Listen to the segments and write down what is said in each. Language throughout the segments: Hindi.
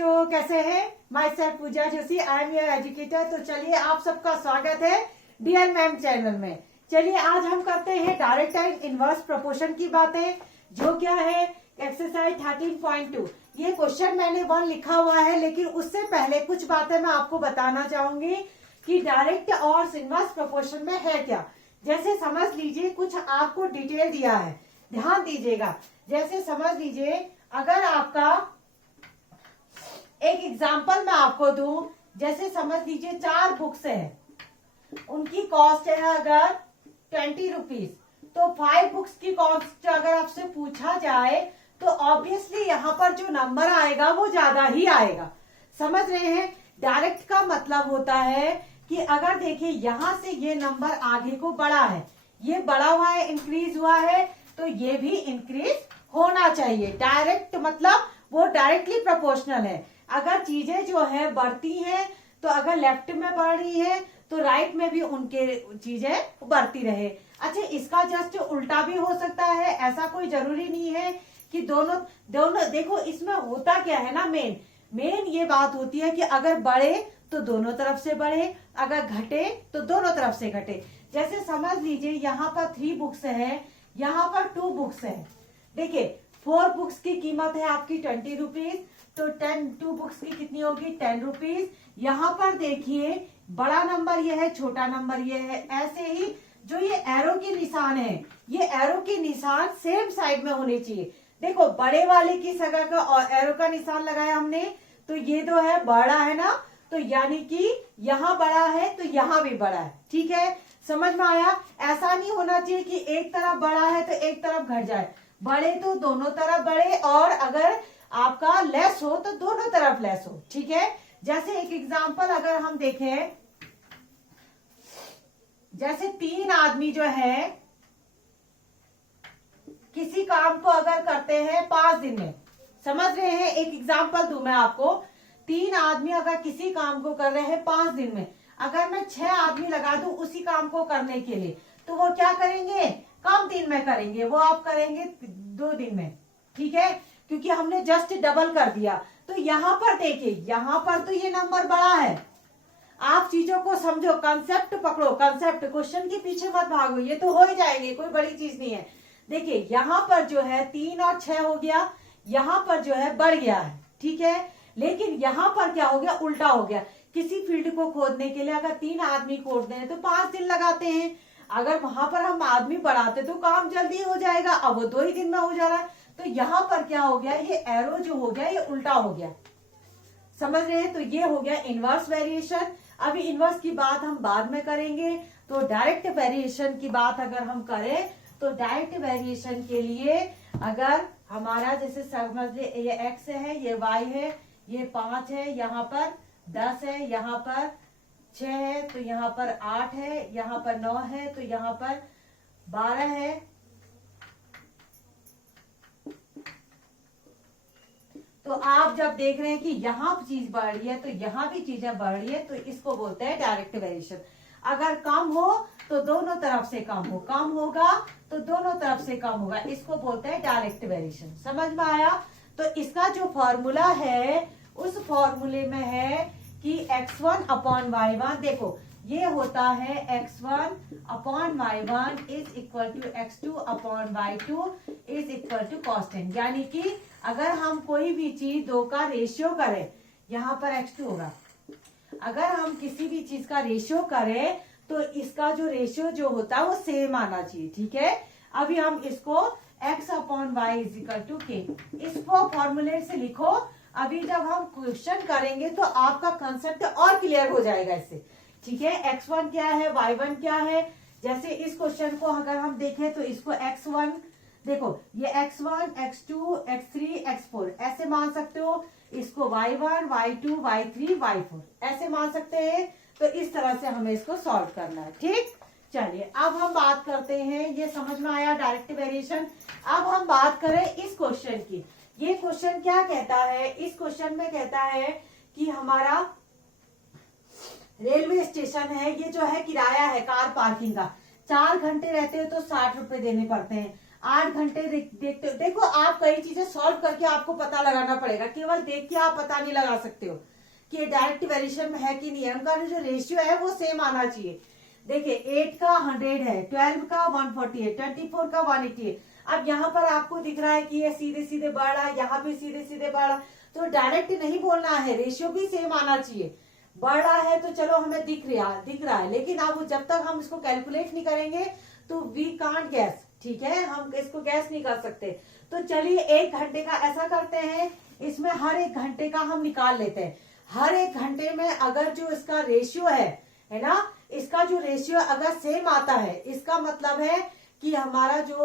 बच्चों, कैसे हैं? Myself Pooja Joshi, I am your educator. तो चलिए, आप सबका स्वागत है डियर मैम चैनल में। चलिए, आज हम करते हैं डायरेक्ट एंड इनवर्स प्रोपोर्शन की बातें, जो क्या है एक्सरसाइज 13.2। ये क्वेश्चन मैंने 1 लिखा हुआ है, लेकिन उससे पहले कुछ बातें मैं आपको बताना चाहूंगी कि डायरेक्ट और इनवर्स प्रोपोर्शन में है क्या। जैसे समझ लीजिए, कुछ आपको डिटेल दिया है, ध्यान दीजिएगा। जैसे समझ लीजिए, अगर आपका एक एग्जाम्पल मैं आपको दूं, जैसे समझ लीजिए 4 बुक्स है, उनकी कॉस्ट है अगर 20 रुपीज, तो 5 बुक्स की कॉस्ट अगर आपसे पूछा जाए तो ऑब्वियसली यहाँ पर जो नंबर आएगा वो ज्यादा ही आएगा। समझ रहे हैं? डायरेक्ट का मतलब होता है कि अगर देखिए यहाँ से ये नंबर आगे को बढ़ा है, ये बढ़ा हुआ है, इंक्रीज हुआ है, तो ये भी इंक्रीज होना चाहिए। डायरेक्ट मतलब वो डायरेक्टली प्रोपोर्शनल है। अगर चीजें जो है बढ़ती हैं, तो अगर लेफ्ट में बढ़ रही है तो राइट में भी उनके चीजें बढ़ती रहे। अच्छा, इसका जस्ट उल्टा भी हो सकता है, ऐसा कोई जरूरी नहीं है कि दोनों दोनों। देखो, इसमें होता क्या है ना, मेन ये बात होती है कि अगर बढ़े तो दोनों तरफ से बढ़े, अगर घटे तो दोनों तरफ से घटे। जैसे समझ लीजिए यहाँ पर 3 बुक्स है, यहाँ पर 2 बुक्स है। देखिए 4 बुक्स की कीमत है आपकी 20 रुपीज, तो 2 बुक्स की कितनी होगी 10 रुपीज। यहाँ पर देखिए बड़ा नंबर ये है, छोटा नंबर ये है। ऐसे ही जो ये एरो के निशान है, ये एरो के निशान सेम साइड में होने चाहिए। देखो, बड़े वाले की जगह का और एरो का निशान लगाया हमने, तो ये जो है बड़ा है ना, तो यानी कि यहाँ बड़ा है तो यहाँ भी बड़ा है। ठीक है, समझ में आया? ऐसा नहीं होना चाहिए कि एक तरफ बड़ा है तो एक तरफ घट जाए। बड़े तो दोनों तरफ बढ़े, और अगर आपका लेस हो तो दोनों तरफ लेस हो। ठीक है, जैसे एक एग्जांपल अगर हम देखें, जैसे 3 आदमी जो है किसी काम को अगर करते हैं 5 दिन में, समझ रहे हैं? एक एग्जांपल दूं मैं आपको, 3 आदमी अगर किसी काम को कर रहे हैं 5 दिन में, अगर मैं 6 आदमी लगा दूं उसी काम को करने के लिए, तो वो क्या करेंगे? कम दिन में करेंगे, वो आप करेंगे 2 दिन में। ठीक है, क्योंकि हमने जस्ट डबल कर दिया। तो यहाँ पर देखिए, यहाँ पर तो ये नंबर बड़ा है। आप चीजों को समझो, कंसेप्ट पकड़ो, कंसेप्ट, क्वेश्चन के पीछे मत भागो, ये तो हो ही जाएंगे, कोई बड़ी चीज नहीं है। देखिए यहाँ पर जो है 3 और 6 हो गया, यहाँ पर जो है बढ़ गया है। ठीक है, लेकिन यहाँ पर क्या हो गया? उल्टा हो गया। किसी फील्ड को खोदने के लिए अगर 3 आदमी खोदते हैं तो 5 दिन लगाते हैं। अगर वहां पर हम आदमी बढ़ाते तो काम जल्दी हो जाएगा, अब वो 2 ही दिन में हो जा रहा है। तो यहाँ पर क्या हो गया? ये एरो जो हो गया ये उल्टा हो गया। समझ रहे हैं? तो ये हो गया इनवर्स वेरिएशन। अभी इनवर्स की बात हम बाद में करेंगे। तो डायरेक्ट वेरिएशन की बात अगर हम करें, तो डायरेक्ट वेरिएशन के लिए अगर हमारा जैसे समझ ले, ये x है, ये y है, ये 5 है, यहाँ पर 10 है, यहाँ पर 6 है, तो यहाँ पर 8 है, यहाँ पर 9 है, तो यहाँ पर 12 है। तो आप जब देख रहे हैं कि यहाँ चीज बढ़ रही है तो यहाँ भी चीजें बढ़ रही है, तो इसको बोलते हैं डायरेक्ट वेरिएशन। अगर कम हो तो दोनों तरफ से कम हो, कम होगा तो दोनों तरफ से कम होगा, इसको बोलते हैं डायरेक्ट वेरिएशन। समझ में आया? तो इसका जो फॉर्मूला है, उस फॉर्मूले में है कि x1 अपॉन y1, देखो ये होता है x1 upon y1 is equal to x2 upon y2 is equal to constant. यानी कि अगर हम कोई भी चीज 2 का रेशियो करें, यहाँ पर x2 होगा, अगर हम किसी भी चीज का रेशियो करें तो इसका जो रेशियो जो होता है वो सेम आना चाहिए। ठीक है, अभी हम इसको x upon Y is equal to K, इसको फॉर्मूले से लिखो। अभी जब हम क्वेश्चन करेंगे तो आपका कंसेप्ट और क्लियर हो जाएगा इससे। ठीक है, x1 क्या है, y1 क्या है। जैसे इस क्वेश्चन को अगर हम देखें तो इसको x1, देखो ये x1, x2, x3, x4 ऐसे मान सकते हो, इसको y1, y2, y3, y4 ऐसे मान सकते हैं। तो इस तरह से हमें इसको सॉल्व करना है। ठीक, चलिए अब हम बात करते हैं, ये समझ में आया डायरेक्ट वेरिएशन। अब हम बात करें इस क्वेश्चन की। ये क्वेश्चन क्या कहता है? इस क्वेश्चन में कहता है कि हमारा रेलवे स्टेशन है, ये जो है किराया है कार पार्किंग का, 4 घंटे रहते हैं तो 60 रुपए देने पड़ते हैं। 8 घंटे देखते हो। देखो आप कई चीजें सॉल्व करके आपको पता लगाना पड़ेगा, केवल देख के आप पता नहीं लगा सकते हो कि ये डायरेक्ट वेरिएशन में है कि नहीं है। उनका जो रेशियो है वो सेम आना चाहिए। देखिए 8 का 100 है, 12 का 140 है, 24 का 180 है। अब यहाँ पर आपको दिख रहा है कि ये सीधे सीधे बढ़ रहा है, यहाँ भी सीधे सीधे बढ़ रहा है, तो डायरेक्ट नहीं बोलना है, रेशियो भी सेम आना चाहिए। बढ़ रहा है तो चलो हमें दिख रहा है, लेकिन अब जब तक हम इसको कैलकुलेट नहीं करेंगे तो वी कांट गैस, ठीक है, हम इसको गैस नहीं कर सकते। तो चलिए 1 घंटे का ऐसा करते हैं, इसमें हर 1 घंटे का हम निकाल लेते हैं। हर 1 घंटे में अगर जो इसका रेशियो है ना, इसका जो रेशियो अगर सेम आता है, इसका मतलब है कि हमारा जो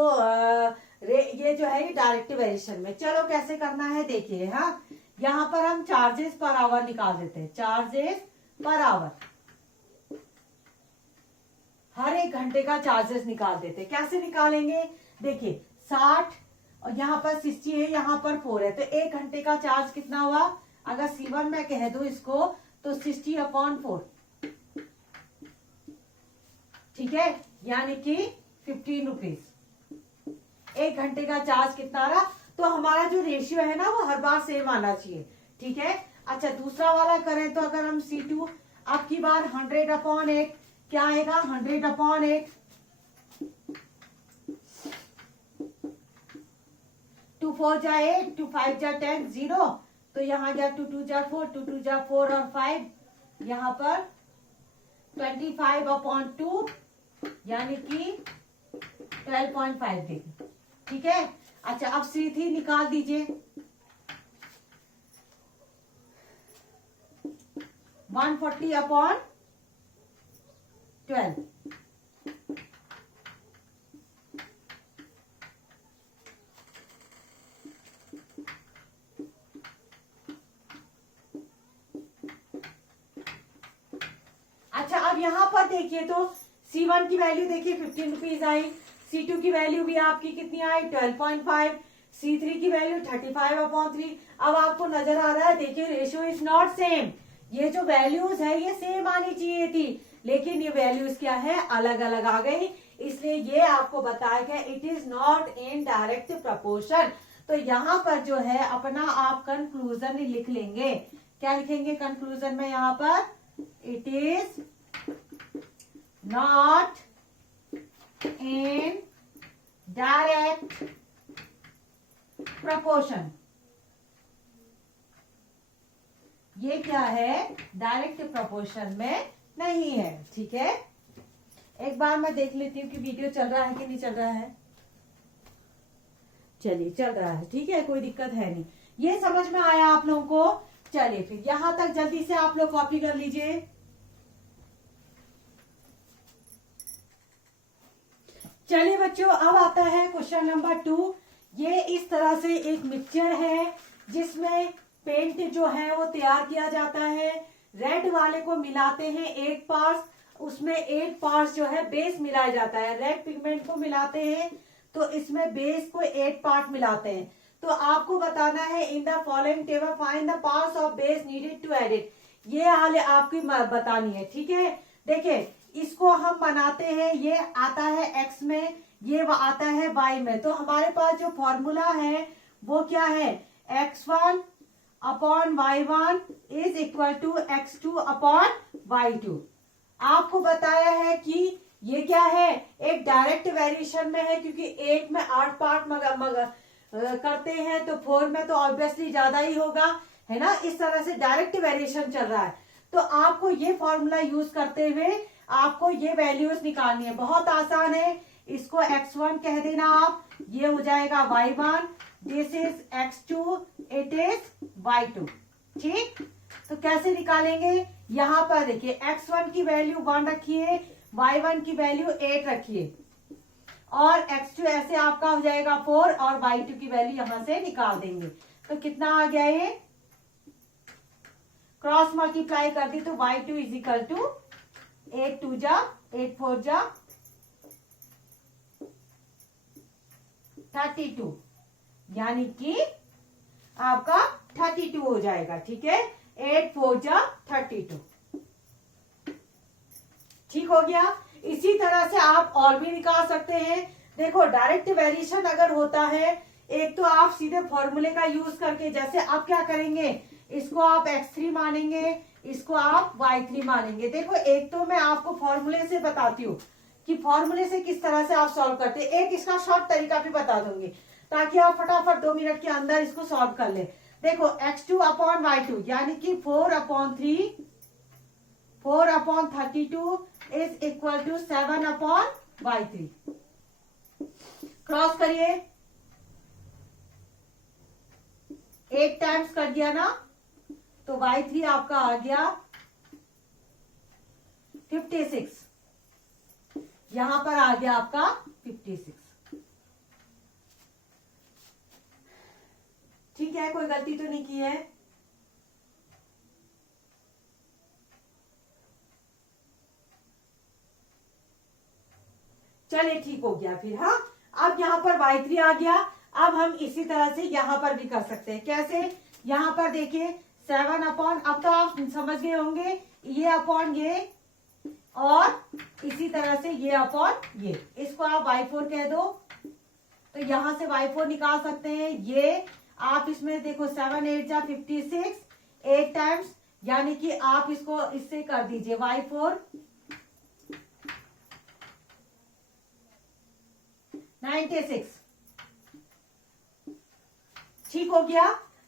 ये जो है ये डायरेक्ट वेरिएशन में। चलो कैसे करना है देखिए। हाँ, यहाँ पर हम चार्जेस पर आवर निकाल देते हैं, चार्जेस पर आवर, हर 1 घंटे का चार्जेस निकाल देते हैं। कैसे निकालेंगे देखिए, 60 और यहाँ पर 60 है, यहाँ पर 4 है, तो 1 घंटे का चार्ज कितना हुआ, अगर C1 मैं कह दूं इसको तो 60/4, ठीक है, यानी कि 15 रुपीज। 1 घंटे का चार्ज कितना रहा, तो हमारा जो रेशियो है ना वो हर बार सेम आना चाहिए, ठीक है। अच्छा दूसरा वाला करें तो अगर हम C2 अब की बार 100/8 क्या आएगा, 100/8, 2 4 जा 8, 2 5 जा 10, 0, तो यहाँ गया 2 2 जा 4, 2 2 जा 4 और 5, यहाँ पर 25/2 यानी कि 12.5 देगी, ठीक है। अच्छा अब C3 निकाल दीजिए, 140/12, अच्छा अब यहाँ पर देखिए तो C1 की वैल्यू देखिए 15 रुपीज आई, C2 की वैल्यू भी आपकी कितनी आई 12.5, C3 की वैल्यू 35/3। अब आपको नजर आ रहा है देखिए रेशियो इज नॉट सेम, ये जो वैल्यूज है ये सेम आनी चाहिए थी, लेकिन ये वैल्यूज क्या है अलग अलग आ गई, इसलिए ये आपको बताया गया it is not in direct proportion. तो यहाँ पर जो है अपना आप कंक्लूजन लिख लेंगे, क्या लिखेंगे कंक्लूजन में, यहाँ पर it is not in direct proportion। ये क्या है डायरेक्ट प्रोपोर्शन में नहीं है, ठीक है। एक बार मैं देख लेती हूँ कि वीडियो चल रहा है कि नहीं चल रहा है। चलिए चल रहा है, ठीक है, कोई दिक्कत है नहीं। ये समझ में आया आप लोगों को। चलिए फिर यहां तक जल्दी से आप लोग कॉपी कर लीजिए। चलिए बच्चों अब आता है क्वेश्चन नंबर 2। ये इस तरह से एक मिक्सचर है जिसमें पेंट जो है वो तैयार किया जाता है। रेड वाले को मिलाते हैं 8 पार्ट्स, उसमें 8 पार्ट्स जो है बेस मिलाया जाता है। रेड पिगमेंट को मिलाते हैं तो इसमें बेस को 8 पार्ट मिलाते हैं। तो आपको बताना है in the following table find the parts of base needed to edit, ये हाल आपकी बतानी है, ठीक है। देखिए इसको हम बनाते हैं, ये आता है x में, ये आता है y में, तो हमारे पास जो फॉर्मूला है वो क्या है x1/y1 is equal to x2/y2। आपको बताया है कि ये क्या है एक डायरेक्ट वेरिएशन में है, क्योंकि 8 में 8 पार्ट करते हैं तो 4 में तो ऑब्वियसली ज्यादा ही होगा, है ना। इस तरह से डायरेक्ट वेरिएशन चल रहा है, तो आपको ये फॉर्मूला यूज करते हुए आपको ये वैल्यूज निकालनी है। बहुत आसान है, इसको x1 कह देना आप, ये हो जाएगा y1, this is x2, it is y2, ठीक। तो कैसे निकालेंगे, यहाँ पर देखिए x1 की वैल्यू 1 रखिए, y1 की वैल्यू 8 रखिए, और x2 ऐसे आपका हो जाएगा 4 और y2 की वैल्यू यहां से निकाल देंगे। तो कितना आ गया ये, क्रॉस मल्टीप्लाई कर दी तो y2 इज इक्वल टू 8 2 जा 8 4 जा 32, यानी कि आपका 32 हो जाएगा, ठीक है। 8 4 जा 32, ठीक हो गया। इसी तरह से आप और भी निकाल सकते हैं। देखो डायरेक्ट वेरिएशन अगर होता है, एक तो आप सीधे फॉर्मूले का यूज करके, जैसे आप क्या करेंगे, इसको आप x3 मानेंगे, इसको आप y3 मानेंगे। देखो एक तो मैं आपको फॉर्मूले से बताती हूँ कि फॉर्मूले से किस तरह से आप सॉल्व करते हैं, एक इसका शॉर्ट तरीका भी बता दूंगी ताकि आप फटाफट 2 मिनट के अंदर इसको सॉल्व कर ले। देखो x2 अपॉन y2 यानी कि 4/3, 4/32 is equal to 7/y3। Cross करिए, 8 टाइम्स कर दिया ना, तो y3 आपका आ गया 56, यहां पर आ गया आपका 56। ठीक है, कोई गलती तो नहीं की है? चलिए ठीक हो गया फिर। हाँ, अब यहाँ पर y3 आ गया। अब हम इसी तरह से यहाँ पर भी कर सकते हैं। कैसे? यहाँ पर देखिए 7 अपॉन, अब तो आप समझ गए होंगे, ये अपॉन ये, और इसी तरह से ये अपॉन ये, इसको आप y4 कह दो, तो यहां से y4 निकाल सकते हैं। ये आप इसमें देखो 7 8 जा 56, 8 टाइम्स, यानी कि आप इसको इससे कर दीजिए y4 96। ठीक हो गया।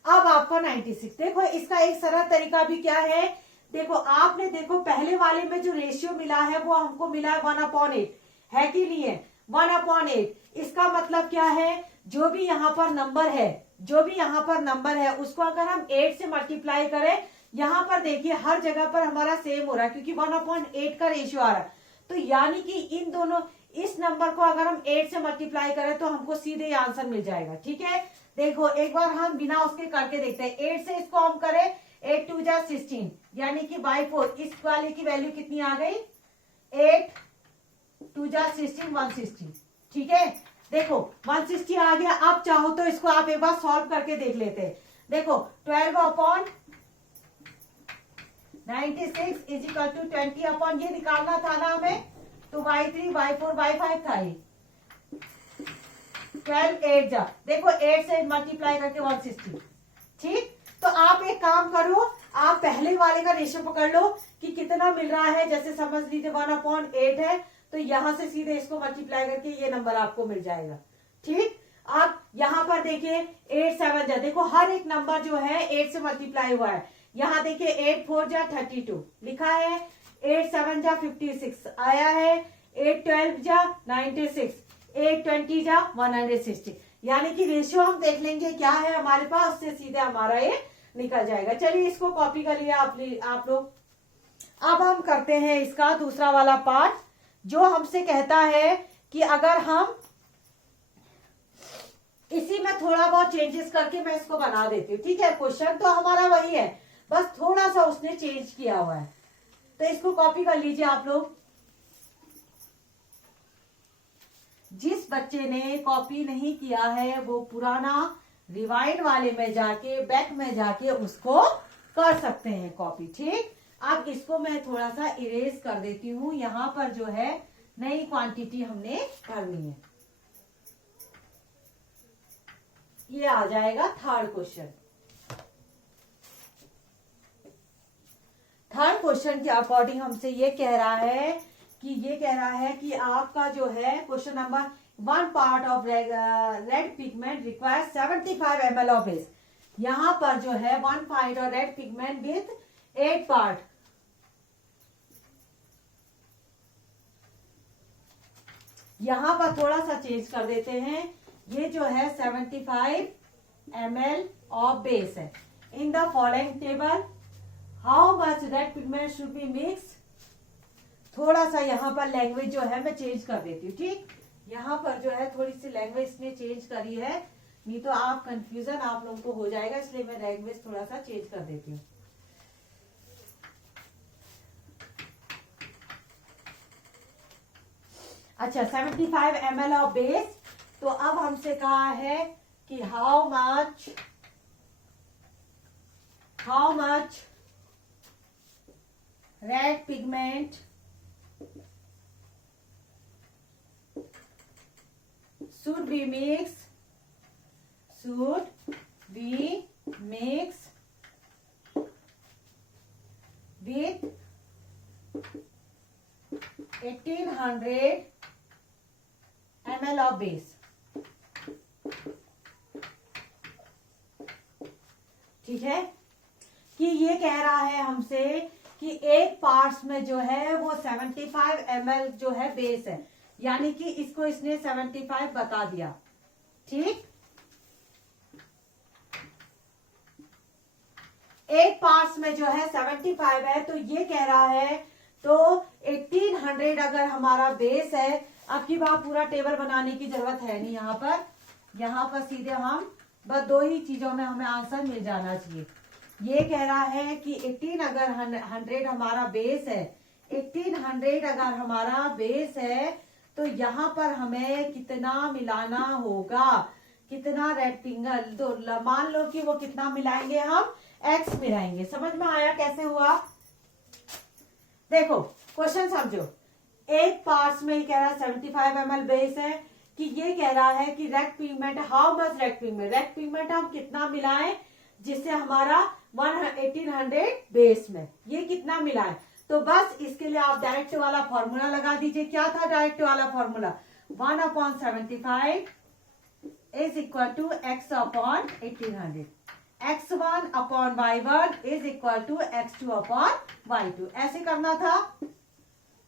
अब आपका 96। देखो इसका एक सरल तरीका भी क्या है, देखो आपने देखो पहले वाले में जो रेशियो मिला है वो हमको मिला है 1/8, है कि नहीं है? 1/8। इसका मतलब क्या है, जो भी यहाँ पर नंबर है, जो भी यहाँ पर नंबर है उसको अगर हम 8 से मल्टीप्लाई करें, यहाँ पर देखिए हर जगह पर हमारा सेम हो रहा है क्योंकि 1/8 का रेशियो आ रहा है। तो यानी कि इन दोनों, इस नंबर को अगर हम 8 से मल्टीप्लाई करें तो हमको सीधे आंसर मिल जाएगा। ठीक है, देखो एक बार हम बिना उसके करके देखते हैं। 8 से इसको हम करें, 8 2 जा 16, यानी कि y4 इस वाले की वैल्यू कितनी आ गई, 8 2 जा 16, 160। ठीक है, देखो 160 आ गया। आप चाहो तो इसको आप एक बार सॉल्व करके देख लेते हैं। देखो 12 upon 96 is equal to 20 upon, ये निकालना था ना हमें, तो y3 y4 y5 था ये। 12 8 जा, देखो 8 से मल्टीप्लाई करके 160। ठीक, तो आप एक काम करो, आप पहले वाले का रेशियो पकड़ लो कि कितना मिल रहा है। जैसे समझ लीजिए 1/8 है, तो यहां से सीधे इसको मल्टीप्लाई करके ये नंबर आपको मिल जाएगा। ठीक, आप यहां पर देखिए 8 7 जा, देखो हर एक नंबर जो है 8 से मल्टीप्लाई हुआ है। यहाँ देखिए 8 4 जा 32 लिखा है, 8 7 जा 56 आया है, 8 12 जा 96, 8 20 जा 160। यानी कि रेशियो हम देख लेंगे क्या है हमारे पास, उससे सीधे हमारा ये निकल जाएगा। चलिए इसको कॉपी करिए आप लोग। अब हम करते हैं इसका दूसरा वाला पार्ट, जो हमसे कहता है कि अगर हम इसी में थोड़ा बहुत चेंजेस करके मैं इसको बना देती हूँ। ठीक है, क्वेश्चन तो हमारा वही है, बस थोड़ा सा उसने चेंज किया हुआ है। तो इसको कॉपी कर लीजिए आप लोग। जिस बच्चे ने कॉपी नहीं किया है वो पुराना रिवाइंड वाले में जाके, बैक में जाके उसको कर सकते हैं कॉपी। ठीक, अब इसको मैं थोड़ा सा इरेज कर देती हूँ। यहां पर जो है नई क्वांटिटी हमने भरनी है, ये आ जाएगा थर्ड क्वेश्चन। थर्ड क्वेश्चन के अकॉर्डिंग हमसे ये कह रहा है कि आपका जो है question number 1 part of red pigment requires 75 ml of base. यहां पर जो है 1 part of red pigment with 8 part, यहां पर थोड़ा सा चेंज कर देते हैं। ये जो है 75 ml ऑफ बेस है। In the following table how much red pigment should be mix. थोड़ा सा यहाँ पर लैंग्वेज जो है मैं चेंज कर देती हूँ। ठीक, यहाँ पर जो है थोड़ी सी लैंग्वेज इसने चेंज करी है, नहीं तो आप कंफ्यूजन आप लोगों को हो जाएगा, इसलिए मैं लैंग्वेज थोड़ा सा चेंज कर देती हूँ। अच्छा, 75 ml ऑफ बेस। तो अब हमसे कहा है कि how much red pigment should be mixed with 1800 ml of base। ठीक है, कि ये कह रहा है हमसे कि एक पार्ट्स में जो है वो 75 ml जो है बेस है, यानी कि इसको इसने 75 बता दिया। ठीक, एक पार्ट्स में जो है 75 है, तो ये कह रहा है तो 1800 अगर हमारा बेस है। अब की बात पूरा टेबल बनाने की जरूरत है नहीं, यहाँ पर सीधे हम बस दो ही चीजों में हमें आंसर मिल जाना चाहिए। ये कह रहा है कि 18 अगर 100 हमारा बेस है, 1800 अगर हमारा बेस है, तो यहाँ पर हमें कितना मिलाना होगा, कितना रेक्टेंगल। तो मान लो कि वो कितना मिलाएंगे, हम x मिलाएंगे। समझ में आया कैसे हुआ? देखो क्वेश्चन समझो, एक पार्ट्स में कह रहा है 75 ml बेस है, कि ये कह रहा है कि red pigment, how much red pigment हम कितना मिलाएं जिससे हमारा 1800 बेस में ये कितना मिलाएं। तो बस इसके लिए आप डायरेक्ट वाला फॉर्मूला लगा दीजिए। क्या था डायरेक्ट वाला formula? 1/75 is equal to x upon 1800, x1 upon y1 is equal to x2 upon y2। ऐसे करना था,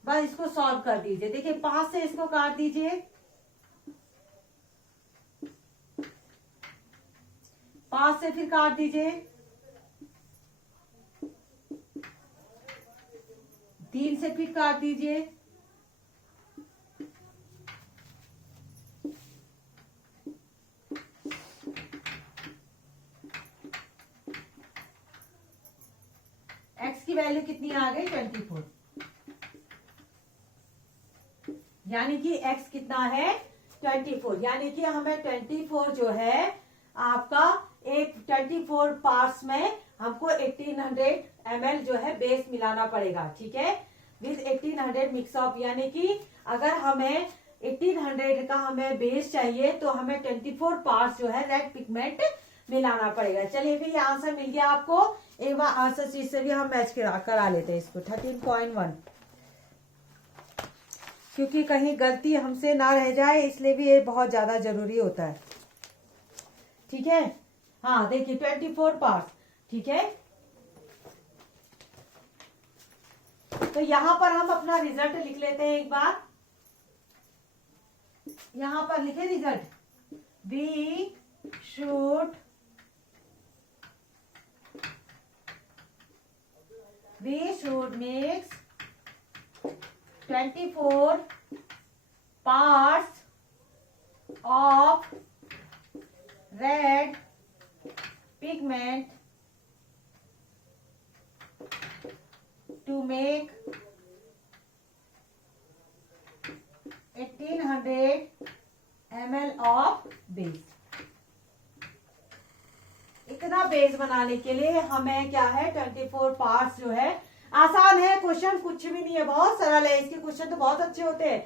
बस इसको सॉल्व कर दीजिए। देखिए 5 से इसको काट दीजिए, 5 से फिर काट दीजिए, 3 से फिर काट दीजिए, x की वैल्यू कितनी आ गई? 24, यानी कि x कितना है? 24, यानी कि हमें 24 जो है आपका एक 24 पार्ट्स में हमको 1800 ml जो है बेस मिलाना पड़ेगा। ठीक है, विद 1800 मिक्स ऑफ, यानी कि अगर हमें 1800 का हमें बेस चाहिए तो हमें 24 पार्ट्स जो है रेड पिगमेंट मिलाना पड़ेगा। चलिए फिर ये आंसर मिल गया आपको। एक बार आंसर शीट से भी हम मैच करा लेते हैं इसको। 13.1, क्योंकि कहीं गलती हमसे ना रह जाए इसलिए भी ये बहुत ज्यादा जरूरी होता है। ठीक है, हाँ देखिए 24 पार्ट्स। ठीक है, तो यहां पर हम अपना रिजल्ट लिख लेते हैं एक बार। यहां पर लिखे result, we should mix 24 parts of red pigment to make 1800 ml of base। इतना बेस बनाने के लिए हमें क्या है, 24 पार्ट्स जो है। आसान है क्वेश्चन, कुछ भी नहीं है, बहुत सरल है। इसके क्वेश्चन तो बहुत अच्छे होते हैं।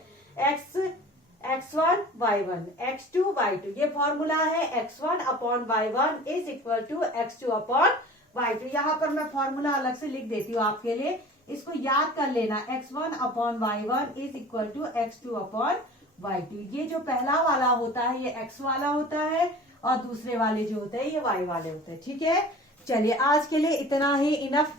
x1 y1 x2 y2, ये फॉर्मूला है। x1 upon y1 is equal to x2 upon y2। यहाँ पर मैं फॉर्मूला अलग से लिख देती हूँ आपके लिए, इसको याद कर लेना। x1 upon y1 is equal to x2 upon y2। ये जो पहला वाला होता है ये x वाला होता है, और दूसरे वाले जो होते हैं ये y वाले होते हैं। ठीक है, चलिए आज के लिए इतना ही इनफ,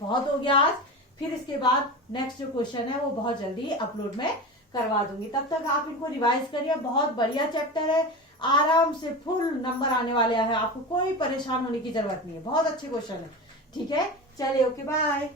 बहुत हो गया आज। फिर इसके बाद नेक्स्ट जो क्वेश्चन है वो बहुत जल्दी अपलोड में करवा दूंगी। तब तक आप इनको रिवाइज करिए, बहुत बढ़िया चैप्टर है, आराम से फुल नंबर आने वाले हैं, आपको कोई परेशान होने की जरूरत नहीं है, बहुत अच्छे क्वेश्चन है। ठीक है, चलिए ओके बाय।